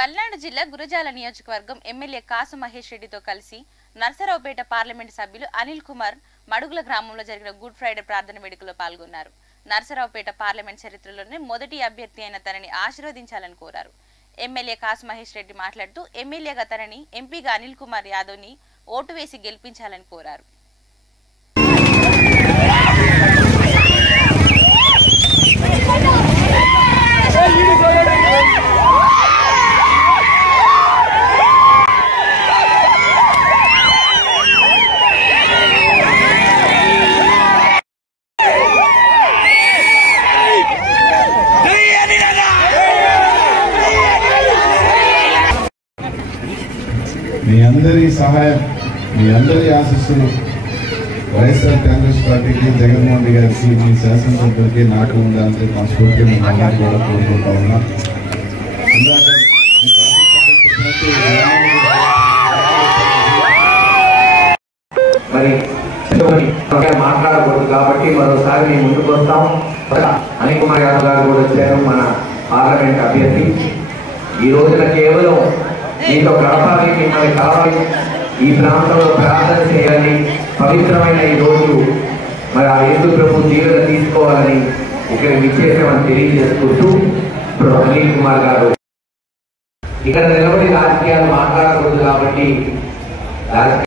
పల్నాడు జిల్లా గురజాల నియోజకవర్గం ఎమ్మెల్యే కాసు మహేష్ రెడ్డితో కలిసి నర్సరావుపేట పార్లమెంటు సభ్యులు అనిల్ కుమార్ మడుగుల గ్రామంలో జరిగిన గుడ్ ఫ్రైడే ప్రార్థన వేడుకలో పాల్గొన్నారు. నర్సరావుపేట పార్లమెంట్ చరిత్రలోనే మొదటి అభ్యర్థి అయిన తనని ఆశీర్వదించాలని కోరారు. ఎమ్మెల్యే కాసు మహేష్ రెడ్డి మాట్లాడుతూ ఎమ్మెల్యేగా తనని ఎంపీగా అనిల్ కుమార్ యాదవ్ని ఓటు వేసి గెలిపించాలని కోరారు. మీ అందరి సహాయం, మీ అందరి ఆశీస్సులు వైఎస్ఆర్ కాంగ్రెస్ పార్టీకి, జగన్మోహన్ రెడ్డి గారికి, మీ శాసనసభ్యులకి నాకు ఉండాలని మనస్ఫూర్తిగా మేము అందరూ కూడా కోరుకుంటా ఉన్నాం. మరి మాట్లాడకూడదు కాబట్టి మరోసారి మేము ముందుకు వస్తాం. అనిల్ కుమార్ యాదవ్ గారు కూడా వచ్చారు, మన పార్లమెంట్ అభ్యర్థి. ఈ రోజున కేవలం మీతో గడపాలి, మిమ్మల్ని కలవాలి, ఈ ప్రాంతంలో ప్రార్థన చేయాలి, పవిత్రమైన ఈ రోజు మరి ఆ యేసు ప్రభు దీవెన తీసుకోవాలని ఇక్కడ విచ్చేసామని తెలియజేసుకుంటూ ఇప్పుడు అనిల్ కుమార్ గారు ఇక్కడ నిలబడి రాజకీయాలు మాట్లాడకూడదు కాబట్టి